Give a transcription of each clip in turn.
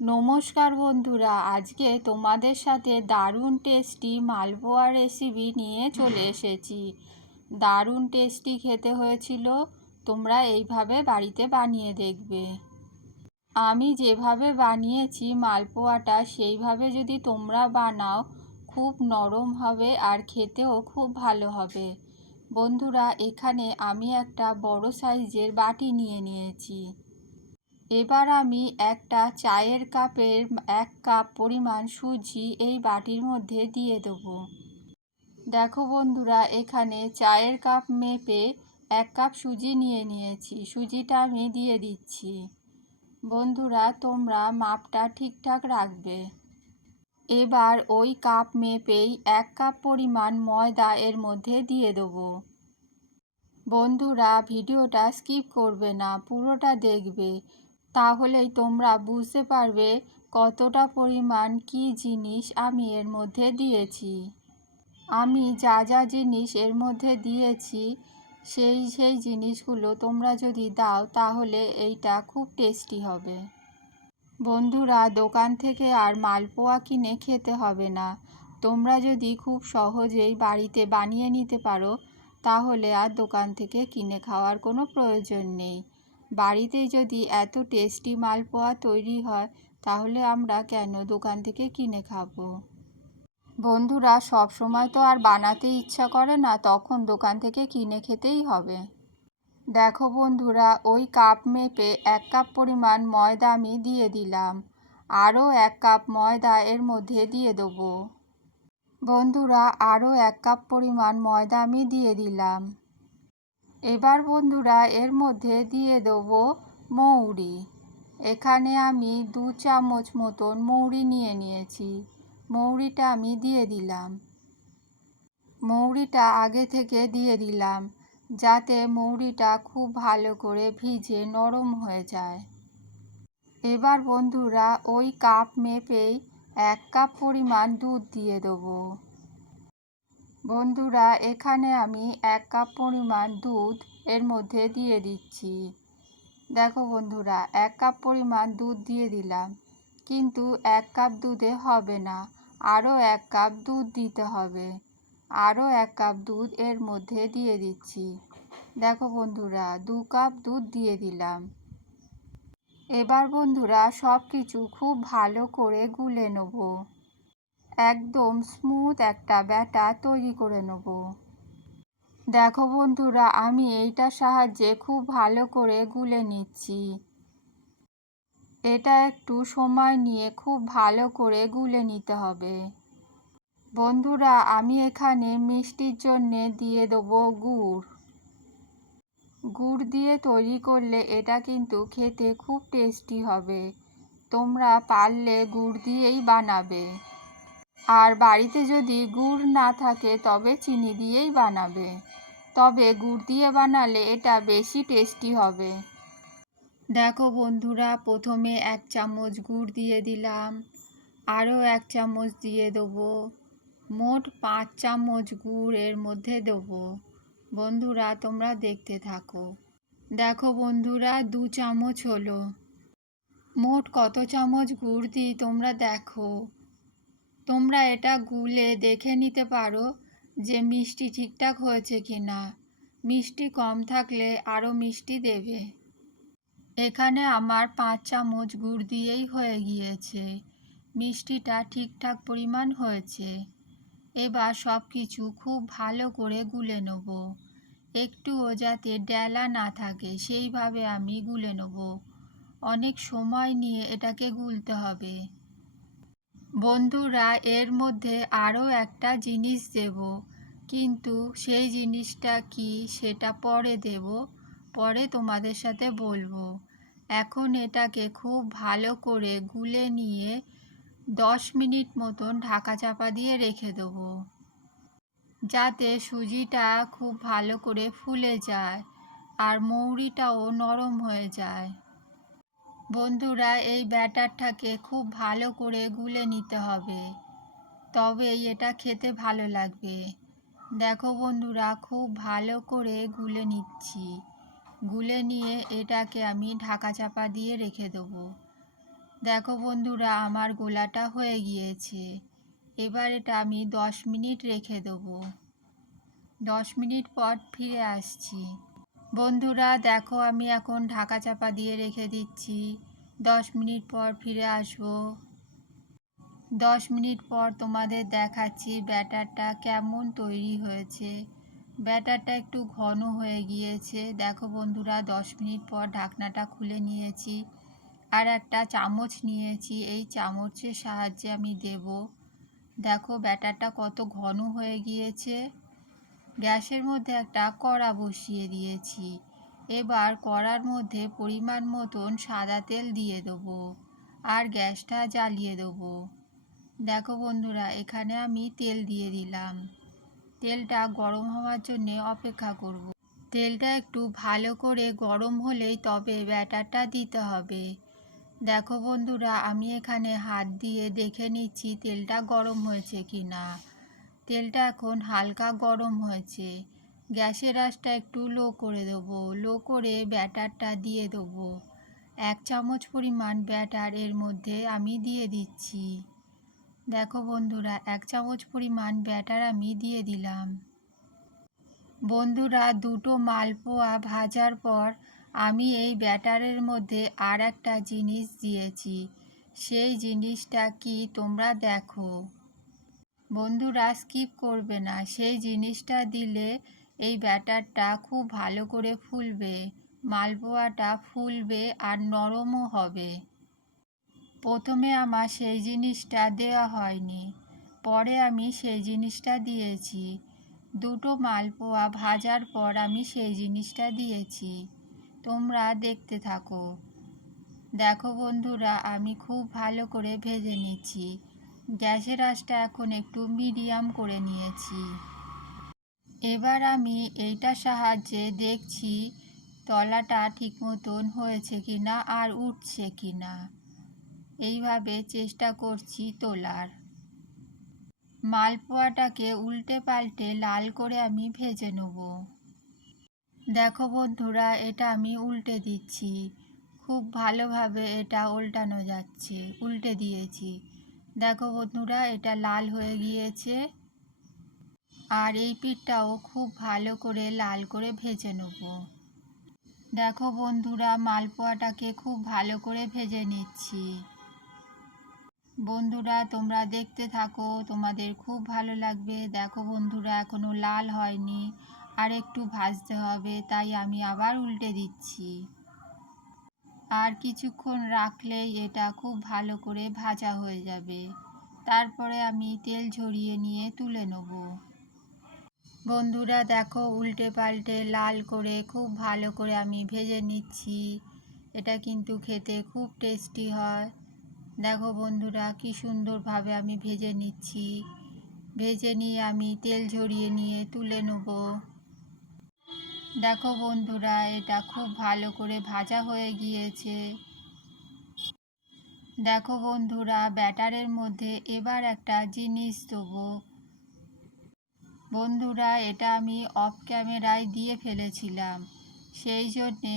নমস্কার বন্ধুরা, আজকে তোমাদের সাথে দারুণ টেস্টি মালপোয়া রেসিপি নিয়ে চলে এসেছি। দারুণ টেস্টি খেতে হয়েছিল। তোমরা এইভাবে বাড়িতে বানিয়ে দেখবে। আমি যেভাবে বানিয়েছি মালপোয়াটা সেইভাবে যদি তোমরা বানাও খুব নরম হবে আর খেতেও খুব ভালো হবে। বন্ধুরা, এখানে আমি একটা বড় সাইজের বাটি নিয়ে নিয়েছি। এবার আমি একটা চায়ের কাপের 1 কাপ পরিমাণ সুজি এই বাটির মধ্যে দিয়ে দেবো। দেখো বন্ধুরা, এখানে চায়ের কাপ মেপে 1 কাপ সুজি নিয়ে নিয়েছি। সুজিটা আমি দিয়ে দিচ্ছি। বন্ধুরা, তোমরা মাপটা ঠিকঠাক রাখবে। এবার ওই কাপ মেপেই 1 কাপ পরিমাণ ময়দা এর মধ্যে দিয়ে দেবো। বন্ধুরা, ভিডিওটা স্কিপ করবে না, পুরোটা দেখবে। তাহলেই তোমরা বুঝতে পারবে কতটা পরিমাণ কি জিনিস আমি এর মধ্যে দিয়েছি। আমি যা যা জিনিস এর মধ্যে দিয়েছি সেই জিনিসগুলো তোমরা যদি দাও তাহলে এইটা খুব টেস্টি হবে। বন্ধুরা, দোকান থেকে আর মালপোয়া কিনে খেতে হবে না। তোমরা যদি খুব সহজেই বাড়িতে বানিয়ে নিতে পারো তাহলে আর দোকান থেকে কিনে খাওয়ার কোনো প্রয়োজন নেই। বাড়িতেই যদি এত টেস্টি মালপোয়া তৈরি হয় তাহলে আমরা কেন দোকান থেকে কিনে খাবো। বন্ধুরা, সব সময় তো আর বানাতে ইচ্ছা করে না, তখন দোকান থেকে কিনে খেতেই হবে। দেখো বন্ধুরা, ওই কাপ মেপে 1 কাপ পরিমাণ ময়দা আমি দিয়ে দিলাম। আরও 1 কাপ ময়দা এর মধ্যে দিয়ে দেবো। বন্ধুরা, আরও 1 কাপ পরিমাণ ময়দা আমি দিয়ে দিলাম। এবার বন্ধুরা, এর মধ্যে দিয়ে দেবো মৌরি। এখানে আমি 2 চামচ মতন মৌরি নিয়ে নিয়েছি। মৌরিটা আমি দিয়ে দিলাম। মৌরিটা আগে থেকে দিয়ে দিলাম যাতে মৌরিটা খুব ভালো করে ভিজে নরম হয়ে যায়। এবার বন্ধুরা, ওই কাপ মেপেই 1 কাপ পরিমাণ দুধ দিয়ে দেবো। বন্ধুরা, এখানে আমি 1 কাপ পরিমাণ দুধ এর মধ্যে দিয়ে দিচ্ছি। দেখো বন্ধুরা, 1 কাপ পরিমাণ দুধ দিয়ে দিলাম, কিন্তু 1 কাপ দুধে হবে না, আরও 1 কাপ দুধ দিতে হবে। আরও 1 কাপ দুধ এর মধ্যে দিয়ে দিচ্ছি। দেখো বন্ধুরা, 2 কাপ দুধ দিয়ে দিলাম। এবার বন্ধুরা, সব কিছু খুব ভালো করে গুলে নেব। একদম স্মুথ একটা ব্যাটার তৈরি করে নেব। দেখো বন্ধুরা, আমি এইটার সাহায্যে খুব ভালো করে গুলে নিচ্ছি। এটা একটু সময় নিয়ে খুব ভালো করে গুলে নিতে হবে। বন্ধুরা, আমি এখানে মিষ্টির জন্যে দিয়ে দেবো গুড়। গুড় দিয়ে তৈরি করলে এটা কিন্তু খেতে খুব টেস্টি হবে। তোমরা পারলে গুড় দিয়েই বানাবে। আর বাড়িতে যদি গুড় না থাকে তবে চিনি দিয়েই বানাবে। তবে গুড় দিয়ে বানালে এটা বেশি টেস্টি হবে। দেখো বন্ধুরা, প্রথমে 1 চামচ গুড় দিয়ে দিলাম। আরও 1 চামচ দিয়ে দেবো। মোট 5 চামচ গুড় এর মধ্যে দেবো। বন্ধুরা, তোমরা দেখতে থাকো। দেখো বন্ধুরা, 2 চামচ হলো। মোট কত চামচ গুড় দিই তোমরা দেখো। তোমরা এটা গুলে দেখে নিতে পারো যে মিষ্টি ঠিকঠাক হয়েছে কিনা। মিষ্টি কম থাকলে আরও মিষ্টি দেবে। এখানে আমার 5 চামচ গুড় দিয়েই হয়ে গিয়েছে। মিষ্টিটা ঠিকঠাক পরিমাণ হয়েছে। এবার সব কিছু খুব ভালো করে গুলে নেব। একটুও যাতে ডেলা না থাকে সেইভাবে আমি গুলে নেব। অনেক সময় নিয়ে এটাকে গুলতে হবে। বন্ধুরা, এর মধ্যে আরও একটা জিনিস দেব, কিন্তু সেই জিনিসটা কি সেটা পরে দেব। পরে তোমাদের সাথে বলবো। এখন এটাকে খুব ভালো করে গুলে নিয়ে 10 মিনিট মতন ঢাকা চাপা দিয়ে রেখে দেবো, যাতে সুজিটা খুব ভালো করে ফুলে যায় আর মৌরিটাও নরম হয়ে যায়। বন্ধুরা, এই ব্যাটারটাকে খুব ভালো করে গুলে নিতে হবে, তবেই এটা খেতে ভালো লাগবে। দেখো বন্ধুরা, খুব ভালো করে গুলে নিচ্ছি। গুলে নিয়ে এটাকে আমি ঢাকা চাপা দিয়ে রেখে দেবো। দেখো বন্ধুরা, আমার গোলাটা হয়ে গিয়েছে। এবার এটা আমি 10 মিনিট রেখে দেবো। 10 মিনিট পর ফিরে আসছি। বন্ধুরা দেখো, আমি এখন ঢাকা চাপা দিয়ে রেখে দিচ্ছি। 10 মিনিট পর ফিরে আসবো। 10 মিনিট পর তোমাদের দেখাচ্ছি ব্যাটারটা কেমন তৈরি হয়েছে। ব্যাটারটা একটু ঘন হয়ে গিয়েছে। দেখো বন্ধুরা, 10 মিনিট পর ঢাকনাটা খুলে নিয়েছি। আর একটা চামচ নিয়েছি, এই চামচের সাহায্যে আমি দেব। দেখো ব্যাটারটা কত ঘন হয়ে গিয়েছে। গ্যাসের মধ্যে একটা কড়া বসিয়ে দিয়েছি। এবার কড়ার মধ্যে পরিমাণ মতন সাদা তেল দিয়ে দেবো আর গ্যাসটা জ্বালিয়ে দেবো। দেখো বন্ধুরা, এখানে আমি তেল দিয়ে দিলাম। তেলটা গরম হওয়ার জন্যে অপেক্ষা করব। তেলটা একটু ভালো করে গরম হলেই তবে ব্যাটারটা দিতে হবে। দেখো বন্ধুরা, আমি এখানে হাত দিয়ে দেখে নিচ্ছি তেলটা গরম হয়েছে কি না। তেলটা এখন হালকা গরম হয়েছে। গ্যাসের আঁচটা একটু লো করে দেবো। লো করে ব্যাটারটা দিয়ে দেবো। 1 চামচ পরিমাণ ব্যাটার এর মধ্যে আমি দিয়ে দিচ্ছি। দেখো বন্ধুরা, 1 চামচ পরিমাণ ব্যাটার আমি দিয়ে দিলাম। বন্ধুরা, দুটো মালপোয়া ভাজার পর আমি এই ব্যাটারের মধ্যে আর একটা জিনিস দিয়েছি। সেই জিনিসটা কি তোমরা দেখো। বন্ধুরা, স্কিপ করবে না। সেই জিনিসটা দিলে এই ব্যাটারটা খুব ভালো করে ফুলবে, মালপোয়াটা ফুলবে আর নরমও হবে। প্রথমে আমার সেই জিনিসটা দেওয়া হয়নি, পরে আমি সেই জিনিসটা দিয়েছি। দুটো মালপোয়া ভাজার পর আমি সেই জিনিসটা দিয়েছি। তোমরা দেখতে থাকো। দেখো বন্ধুরা, আমি খুব ভালো করে ভেজে নিচ্ছি। গ্যাসের আঁচটা এখন একটু মিডিয়াম করে নিয়েছি। এবার আমি এইটার সাহায্যে দেখছি তলাটা ঠিক মতন হয়েছে কিনা আর উঠছে কিনা। এইভাবে চেষ্টা করছি তোলার। মালপোয়াটাকে উল্টে পাল্টে লাল করে আমি ভেজে নেব। দেখো বন্ধুরা, এটা আমি উল্টে দিচ্ছি। খুব ভালোভাবে এটা উল্টানো যাচ্ছে। উল্টে দিয়েছি। দেখো বন্ধুরা, এটা লাল হয়ে গিয়েছে। আর এই পিঠটাও খুব ভালো করে লাল করে ভেজে নেব। দেখো বন্ধুরা, মালপোয়াটাকে খুব ভালো করে ভেজে নিচ্ছি। বন্ধুরা, তোমরা দেখতে থাকো, তোমাদের খুব ভালো লাগবে। দেখো বন্ধুরা, এখনো লাল হয়নি, আর একটু ভাজতে হবে, তাই আমি আবার উল্টে দিচ্ছি। আর কিছুক্ষণ রাখলেই এটা খুব ভালো করে ভাজা হয়ে যাবে। তারপরে আমি তেল ঝরিয়ে নিয়ে তুলে নেব। বন্ধুরা দেখো, উল্টে পাল্টে লাল করে খুব ভালো করে আমি ভেজে নিচ্ছি। এটা কিন্তু খেতে খুব টেস্টি হয়। দেখো বন্ধুরা, কি সুন্দরভাবে আমি ভেজে নিচ্ছি। ভেজে নিয়ে আমি তেল ঝরিয়ে নিয়ে তুলে নেব। দেখো বন্ধুরা, এটা খুব ভালো করে ভাজা হয়ে গিয়েছে। দেখো বন্ধুরা, ব্যাটারের মধ্যে এবার একটা জিনিস দেবো। বন্ধুরা, এটা আমি অফ ক্যামেরায় দিয়ে ফেলেছিলাম, সেই জন্যে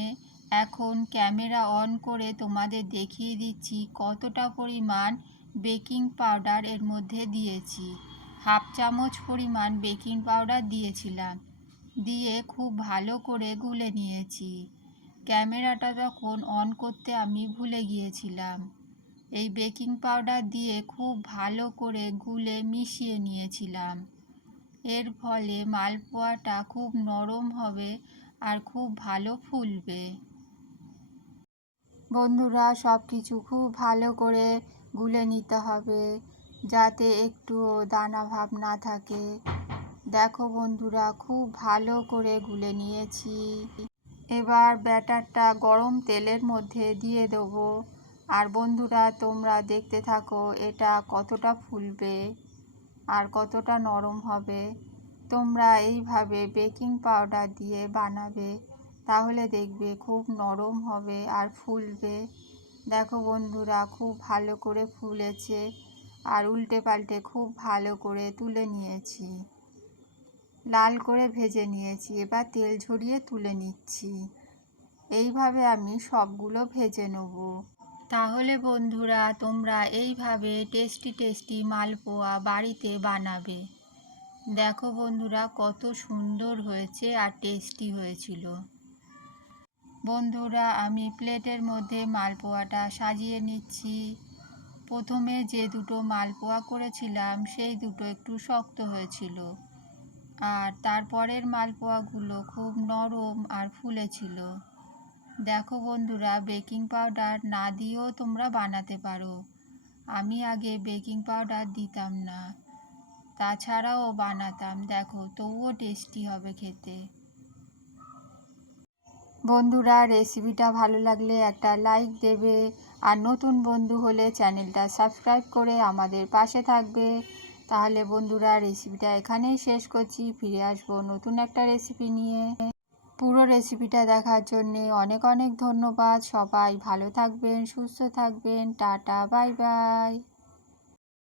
এখন ক্যামেরা অন করে তোমাদের দেখিয়ে দিচ্ছি কতটা পরিমাণ বেকিং পাউডার এর মধ্যে দিয়েছি। 1/2 চামচ পরিমাণ বেকিং পাউডার দিয়েছিলাম, দিয়ে খুব ভালো করে গুলে নিয়েছি। ক্যামেরাটা তখন অন করতে আমি ভুলে গিয়েছিলাম। এই বেকিং পাউডার দিয়ে খুব ভালো করে গুলে মিশিয়ে নিয়েছিলাম। এর ফলে মালপোয়াটা খুব নরম হবে আর খুব ভালো ফুলবে। বন্ধুরা, সব কিছু খুব ভালো করে গুলে নিতে হবে, যাতে একটুও দানা ভাব না থাকে। দেখো বন্ধুরা, খুব ভালো করে গুলে নিয়েছি। এবার ব্যাটারটা গরম তেলের মধ্যে দিয়ে দেবো। আর বন্ধুরা, তোমরা দেখতে থাকো এটা কতটা ফুলবে আর কতটা নরম হবে। তোমরা এইভাবে বেকিং পাউডার দিয়ে বানাবে, তাহলে দেখবে খুব নরম হবে আর ফুলবে। দেখো বন্ধুরা, খুব ভালো করে ফুলেছে আর উল্টে পাল্টে খুব ভালো করে তুলে নিয়েছি। লাল করে ভেজে নিয়েছি। এবার তেল ঝরিয়ে তুলে নিচ্ছি। এইভাবে আমি সবগুলো ভেজে নেব। তাহলে বন্ধুরা তোমরা এইভাবে টেস্টি টেস্টি মালপোয়া বাড়িতে বানাবে। দেখো বন্ধুরা কত সুন্দর হয়েছে আর টেস্টি হয়েছিল। বন্ধুরা আমি প্লেটের মধ্যে মালপোয়াটা সাজিয়ে নিচ্ছি। প্রথমে যে দুটো মালপোয়া করেছিলাম সেই দুটো একটু শক্ত হয়েছিল, আর তারপরের মালপোয়াগুলো খুব নরম আর ফুলেছিল। দেখো বন্ধুরা বেকিং পাউডার না দিয়েও তোমরা বানাতে পারো। আমি আগে বেকিং পাউডার দিতাম না, তাছাড়াও বানাতাম, দেখো তবুও টেস্টি হবে খেতে। বন্ধুরা রেসিপিটা ভালো লাগলে একটা লাইক দেবে, আর নতুন বন্ধু হলে চ্যানেলটা সাবস্ক্রাইব করে আমাদের পাশে থাকবে। তাহলে বন্ধুরা রেসিপিটা এখানেই শেষ করছি, ফিরে আসবো নতুন একটা রেসিপি নিয়ে। পুরো রেসিপিটা দেখার জন্যে অনেক অনেক ধন্যবাদ। সবাই ভালো থাকবেন, সুস্থ থাকবেন, টাটা, বাই বাই।